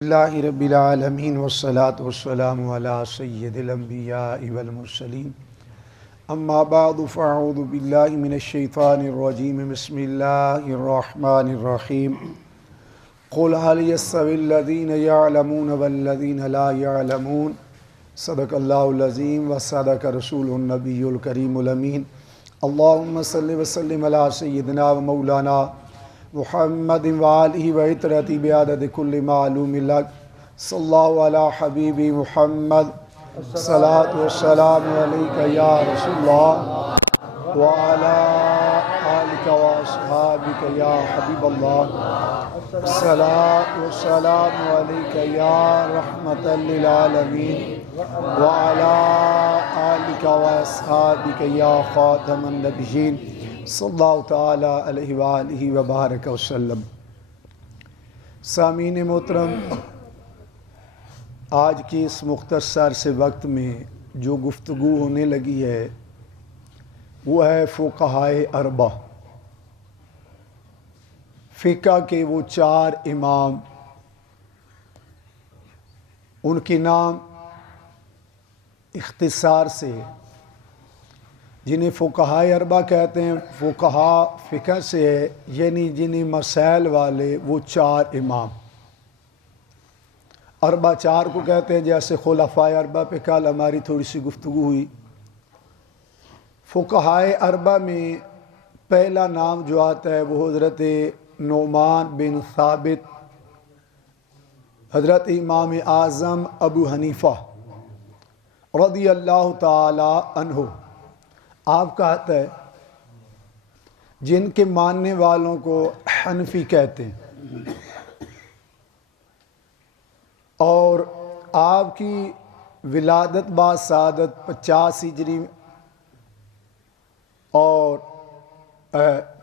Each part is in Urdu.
اللہ رب العالمین والصلاة والسلام علی سید الانبیاء والمرسلین اما بعد فاعوذ باللہ من الشیطان الرجیم بسم اللہ الرحمن الرحیم قل هل يستوي الذین یعلمون والذین لا یعلمون صدق اللہ العظیم وصدق رسول النبی الکریم الامین اللہم صلی وسلم علی سیدنا و مولانا محمد وآلہ وعطرتی بعدد کل معلوم لک صلی اللہ علی حبیبی محمد صلاۃ والسلام علیکہ یا رسول اللہ وعلی آلک واصحابک یا حبیب اللہ صلاۃ والسلام علیکہ یا رحمت للعالمین وعلی آلک واصحابک یا خاتم النبیین صلی اللہ تعالیٰ علیہ وآلہ وبارک وسلم۔ سامعین محترم، آج کی اس مختصر سے وقت میں جو گفتگو ہونے لگی ہے وہ ہے فقہائے اربع، فقہ کے وہ چار امام، ان کے نام اختصار سے جنہیں فقہائے اربع کہتے ہیں، فقہا فقہ سے ہے، یعنی جنہیں مسائل والے وہ چار امام۔ اربع چار کو کہتے ہیں، جیسے خلفائے اربع پہ کل ہماری تھوڑی سی گفتگو ہوئی۔ فقہائے اربع میں پہلا نام جو آتا ہے وہ حضرت نعمان بن ثابت، حضرت امام اعظم ابو حنیفہ رضی اللہ تعالی عنہ، آپ کہتا ہے جن کے ماننے والوں کو حنفی کہتے ہیں، اور آپ کی ولادت با سعادت 50 ہجری اور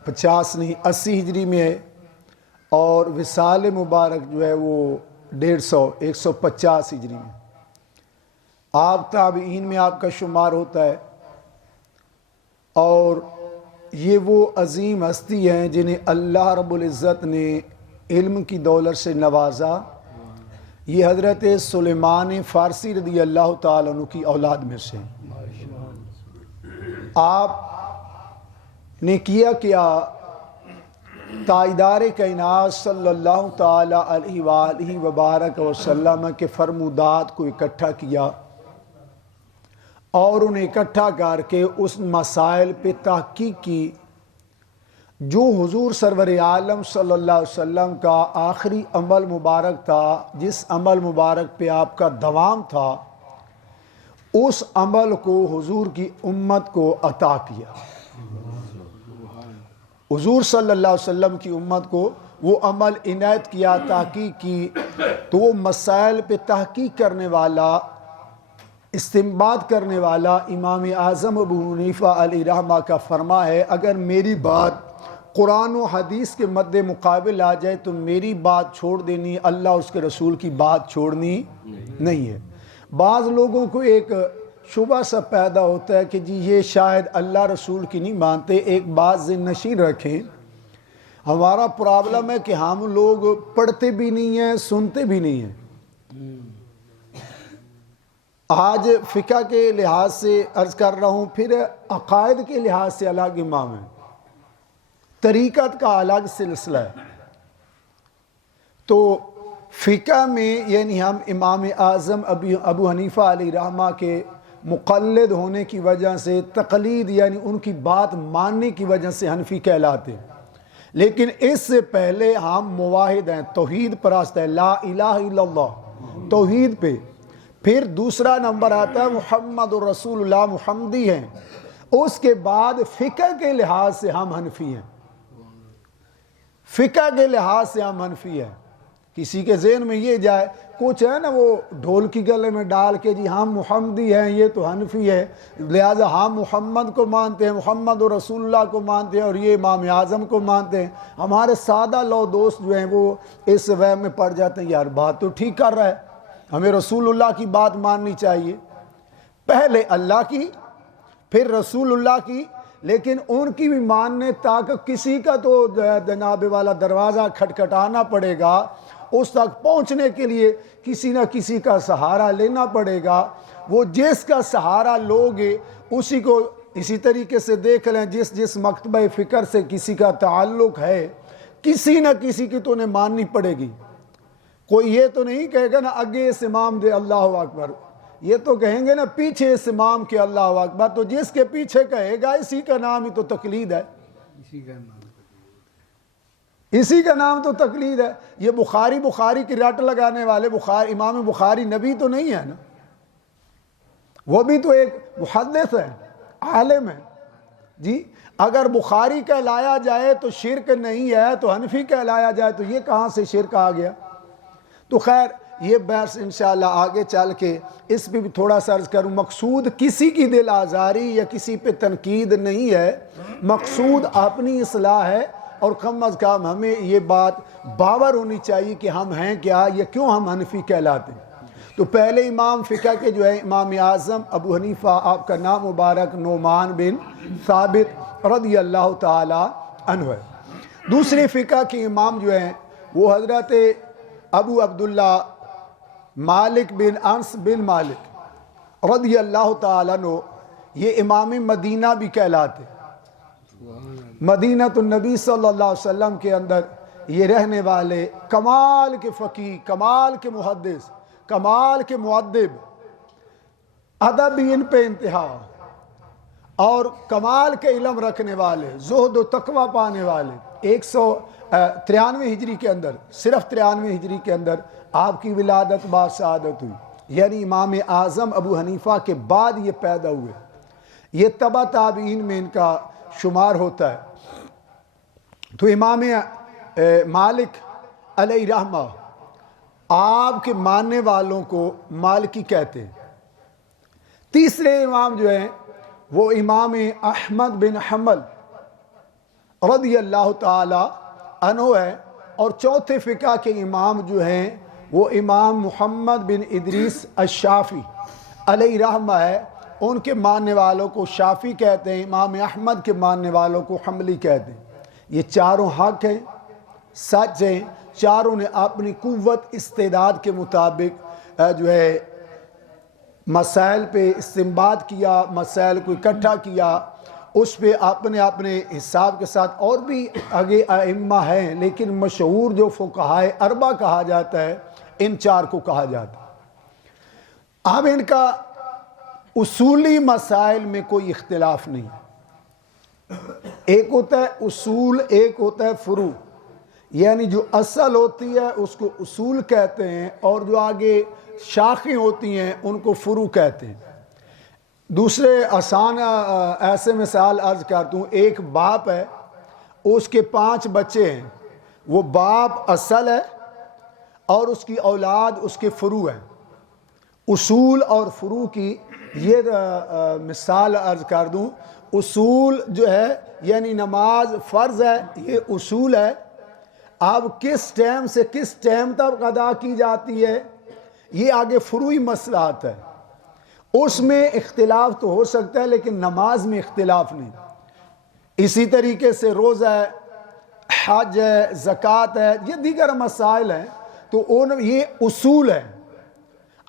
50 نہیں 80 ہجری میں ہے، اور وصال مبارک جو ہے وہ 150 ہجری میں۔ آپ تابعین میں آپ کا شمار ہوتا ہے، اور یہ وہ عظیم ہستی ہیں جنہیں اللہ رب العزت نے علم کی دولت سے نوازا۔ یہ حضرت سلیمان فارسی رضی اللہ تعالیٰ عنہ کی اولاد میں سے آپ نے کیا تاجدار کائنات صلی اللہ تعالیٰ علیہ وآلہ وبارک وسلم کے فرمودات کو اکٹھا کیا، اور انہیں اکٹھا کر کے اس مسائل پہ تحقیق کی جو حضور سرور عالم صلی اللہ علیہ وسلم کا آخری عمل مبارک تھا، جس عمل مبارک پہ آپ کا دوام تھا، اس عمل کو حضور کی امت کو عطا کیا۔ حضور صلی اللہ علیہ وسلم کی امت کو وہ عمل عنایت کیا، تحقیق کی، تو وہ مسائل پہ تحقیق کرنے والا، استنباط کرنے والا امام اعظم ابو حنیفہ علیہ رحمہ کا فرما ہے، اگر میری بات قرآن و حدیث کے مد مقابل آ جائے تو میری بات چھوڑ دینی، اللہ اس کے رسول کی بات چھوڑنی نہیں ہے۔ بعض لوگوں کو ایک شبہ سا پیدا ہوتا ہے کہ جی یہ شاید اللہ رسول کی نہیں مانتے۔ ایک بات ذہن نشین رکھیں، ہمارا پرابلم ہے کہ ہم لوگ پڑھتے بھی نہیں ہیں، سنتے بھی نہیں ہیں۔ آج فقہ کے لحاظ سے عرض کر رہا ہوں، پھر عقائد کے لحاظ سے الگ امام ہیں، طریقت کا الگ سلسلہ ہے۔ تو فقہ میں یعنی ہم امام اعظم ابو حنیفہ علیہ رحمہ کے مقلد ہونے کی وجہ سے، تقلید یعنی ان کی بات ماننے کی وجہ سے حنفی کہلاتے ہیں، لیکن اس سے پہلے ہم موحد ہیں، توحید پرست ہے، لا الہ الا اللہ توحید پہ۔ پھر دوسرا نمبر آتا ہے محمد رسول اللہ، محمدی ہیں۔ اس کے بعد فقہ کے لحاظ سے ہم حنفی ہیں، فقہ کے لحاظ سے ہم حنفی ہیں۔ کسی کے ذہن میں یہ جائے، کچھ ہے نا وہ ڈھول کی گلے میں ڈال کے جی ہم محمدی ہیں، یہ تو حنفی ہے، لہذا ہم محمد کو مانتے ہیں، محمد رسول اللہ کو مانتے ہیں، اور یہ امام اعظم کو مانتے ہیں۔ ہمارے سادہ لو دوست جو ہیں وہ اس وہم میں پڑ جاتے ہیں، یار بات تو ٹھیک کر رہا ہے، ہمیں رسول اللہ کی بات ماننی چاہیے، پہلے اللہ کی پھر رسول اللہ کی، لیکن ان کی بھی ماننے تاکہ کسی کا تو جناب والا دروازہ کھٹکھٹانا پڑے گا، اس تک پہنچنے کے لیے کسی نہ کسی کا سہارا لینا پڑے گا. وہ جس کا سہارا لوگے اسی کو اسی طریقے سے دیکھ لیں, جس مکتبہ فکر سے کسی کا تعلق ہے, کسی نہ کسی کی تو انہیں ماننی پڑے گی. کوئی یہ تو نہیں کہے گا نا آگے اس امام دے اللہ اکبر, یہ تو کہیں گے نا پیچھے اس امام کے اللہ اکبر. تو جس کے پیچھے کہے گا اسی کا نام ہی تو تقلید ہے, اسی کا نام تو تقلید ہے. یہ بخاری کی رٹ لگانے والے امام بخاری نبی تو نہیں ہے نا, وہ بھی تو ایک محدث ہے, عالم ہے جی. اگر بخاری کہلایا جائے تو شرک نہیں ہے, تو حنفی کہلایا جائے تو یہ کہاں سے شرک آ گیا؟ تو خیر یہ بحث انشاءاللہ آگے چل کے اس پہ بھی تھوڑا سا عرض کروں. مقصود کسی کی دل آزاری یا کسی پہ تنقید نہیں ہے, مقصود اپنی اصلاح ہے. اور کم از کم ہمیں یہ بات باور ہونی چاہیے کہ ہم ہیں کیا, یا کیوں ہم حنفی کہلاتے ہیں. تو پہلے امام فقہ کے جو ہے امام اعظم ابو حنیفہ, آپ کا نام مبارک نعمان بن ثابت رضی اللہ تعالی عنہ ہے. دوسرے فقہ کے امام جو ہیں وہ حضرت ابو عبداللہ مالک بن انس بن مالک رضی اللہ تعالیٰ عنہ, یہ امام مدینہ بھی کہلاتے. مدینہ النبی صلی اللہ علیہ وسلم کے اندر یہ رہنے والے, کمال کے فقیہ, کمال کے محدث, کمال کے مؤدب, ادب بھی ان پہ انتہا, اور کمال کے علم رکھنے والے, زہد و تقوی پانے والے. 193 ہجری کے اندر, صرف 93 ہجری کے اندر آپ کی ولادت با سعادت ہوئی. یعنی امام اعظم ابو حنیفہ کے بعد یہ پیدا ہوئے. یہ تبع تابعین میں ان کا شمار ہوتا ہے. تو امام مالک علیہ رحمہ آپ کے ماننے والوں کو مالکی کہتے ہیں. تیسرے امام جو ہیں وہ امام احمد بن حنبل رضی اللہ تعالی عنہ ہے. اور چوتھے فقہ کے امام جو ہیں وہ امام محمد بن ادریس الشافعی علیہ رحمہ ہے. ان کے ماننے والوں کو شافعی کہتے ہیں, امام احمد کے ماننے والوں کو حنبلی کہتے ہیں. یہ چاروں حق ہیں, سچ ہیں, چاروں نے اپنی قوت استعداد کے مطابق جو ہے مسائل پہ استنباط کیا, مسائل کو اکٹھا کیا, اس پہ اپنے اپنے حساب کے ساتھ. اور بھی آگے ائمہ ہیں, لیکن مشہور جو فقہائے اربعہ کہا جاتا ہے ان چار کو کہا جاتا ہے. اب ان کا اصولی مسائل میں کوئی اختلاف نہیں. ایک ہوتا ہے اصول, ایک ہوتا ہے فروع. یعنی جو اصل ہوتی ہے اس کو اصول کہتے ہیں, اور جو آگے شاخیں ہوتی ہیں ان کو فروع کہتے ہیں. دوسرے آسان ایسے مثال عرض کرتا ہوں. ایک باپ ہے, اس کے 5 بچے ہیں, وہ باپ اصل ہے اور اس کی اولاد اس کے فروع ہیں. اصول اور فروع کی یہ مثال عرض کر دوں. اصول جو ہے یعنی نماز فرض ہے, یہ اصول ہے. اب کس ٹائم سے کس ٹائم تک ادا کی جاتی ہے یہ آگے فروعی مسئلات ہے. اس میں اختلاف تو ہو سکتا ہے لیکن نماز میں اختلاف نہیں. اسی طریقے سے روزہ ہے, حج ہے, زکوٰۃ ہے, یہ دیگر مسائل ہیں. تو یہ اصول ہے.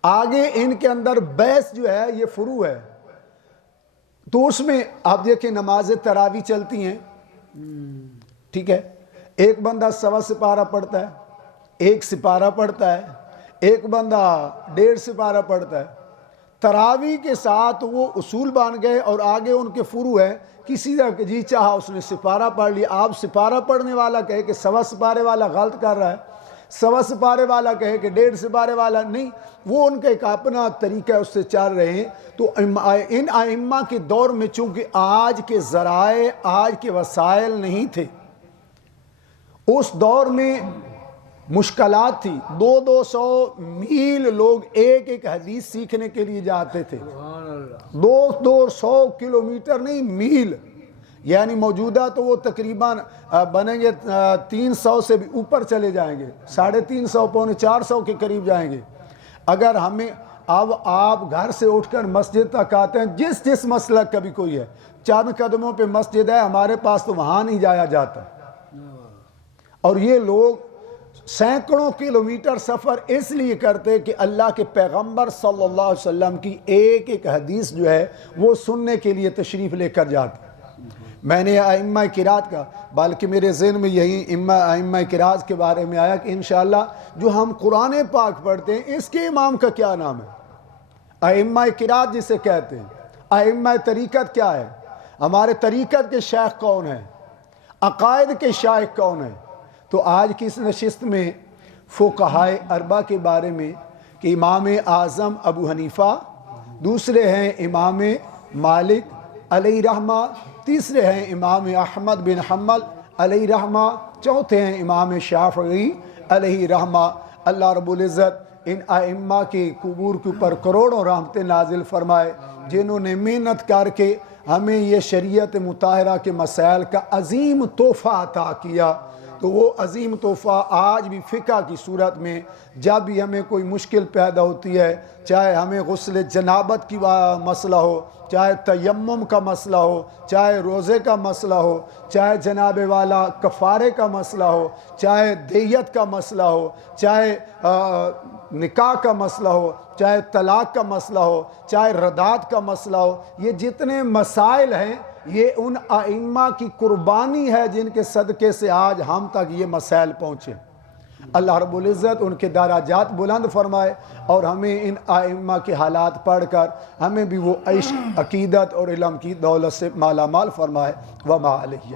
آگے ان کے اندر بحث جو ہے یہ فروع ہے. تو اس میں آپ دیکھیں نماز تراویح چلتی ہیں, ٹھیک ہے, ایک بندہ 1.25 سپارہ پڑھتا ہے, ایک سپارہ پڑھتا ہے, ایک بندہ 1.5 سپارہ پڑھتا ہے. تراویح کے ساتھ وہ اصول بن گئے اور آگے ان کے فروع ہے. کسی کا جی چاہا اس نے سپارہ پڑھ لیا. آپ سپارہ پڑھنے والا کہے کہ 1.25 سپارے والا غلط کر رہا ہے, 1.25 سپارے والا کہے کہ 1.5 سپارے والا نہیں. وہ ان کا ایک اپنا طریقہ اس سے چل رہے ہیں. تو ان ائمہ کے دور میں چونکہ آج کے ذرائع, آج کے وسائل نہیں تھے, اس دور میں مشکلات تھی. 200 میل لوگ ایک ایک حدیث سیکھنے کے لیے جاتے تھے. 200 کلومیٹر نہیں, میل. یعنی موجودہ تو وہ تقریباً بنیں گے 300 سے بھی اوپر چلے جائیں گے, 350 پونے 400 کے قریب جائیں گے. اگر ہمیں اب آپ گھر سے اٹھ کر مسجد تک آتے ہیں, جس مسلک کا بھی کوئی ہے, 4 قدموں پہ مسجد ہے, ہمارے پاس تو وہاں نہیں جایا جاتا. اور یہ لوگ سینکڑوں کلومیٹر سفر اس لیے کرتے کہ اللہ کے پیغمبر صلی اللہ علیہ وسلم کی ایک ایک حدیث جو ہے وہ سننے کے لیے تشریف لے کر جاتے۔ میں نے ائمہ قرات کا، بلکہ میرے ذہن میں یہی ائمہ قرات کے بارے میں آیا کہ انشاءاللہ جو ہم قرآن پاک پڑھتے ہیں اس کے امام کا کیا نام ہے؟ ائمہ قرات جسے کہتے ہیں۔ ائمہ طریقت کیا ہے؟ ہمارے طریقت کے شیخ کون ہیں؟ عقائد کے شیخ کون ہیں؟ تو آج کی اس نشست میں فقہائے اربعہ کے بارے میں کہ امام اعظم ابو حنیفہ، دوسرے ہیں امام مالک علیہ رحمہ، تیسرے ہیں امام احمد بن حنبل علیہ رحمہ، چوتھے ہیں امام شافعی علیہ رحمہ۔ اللہ رب العزت ان ائمہ کے قبور کے اوپر کروڑوں رحمتیں نازل فرمائے، جنہوں نے محنت کر کے ہمیں یہ شریعت مطہرہ کے مسائل کا عظیم تحفہ عطا کیا۔ تو وہ عظیم تحفہ آج بھی فقہ کی صورت میں جب بھی ہمیں کوئی مشکل پیدا ہوتی ہے، چاہے ہمیں غسل جنابت کی مسئلہ ہو، چاہے تیمم کا مسئلہ ہو، چاہے روزے کا مسئلہ ہو، چاہے جناب والا کفارے کا مسئلہ ہو، چاہے دیت کا مسئلہ ہو، چاہے نکاح کا مسئلہ ہو، چاہے طلاق کا مسئلہ ہو، چاہے ردات کا مسئلہ ہو، یہ جتنے مسائل ہیں یہ ان ائمہ کی قربانی ہے جن کے صدقے سے آج ہم تک یہ مسائل پہنچے۔ اللہ رب العزت ان کے درجات بلند فرمائے اور ہمیں ان ائمہ کے حالات پڑھ کر ہمیں بھی وہ عشق، عقیدت اور علم کی دولت سے مالا مال فرمائے۔ وما علیہ۔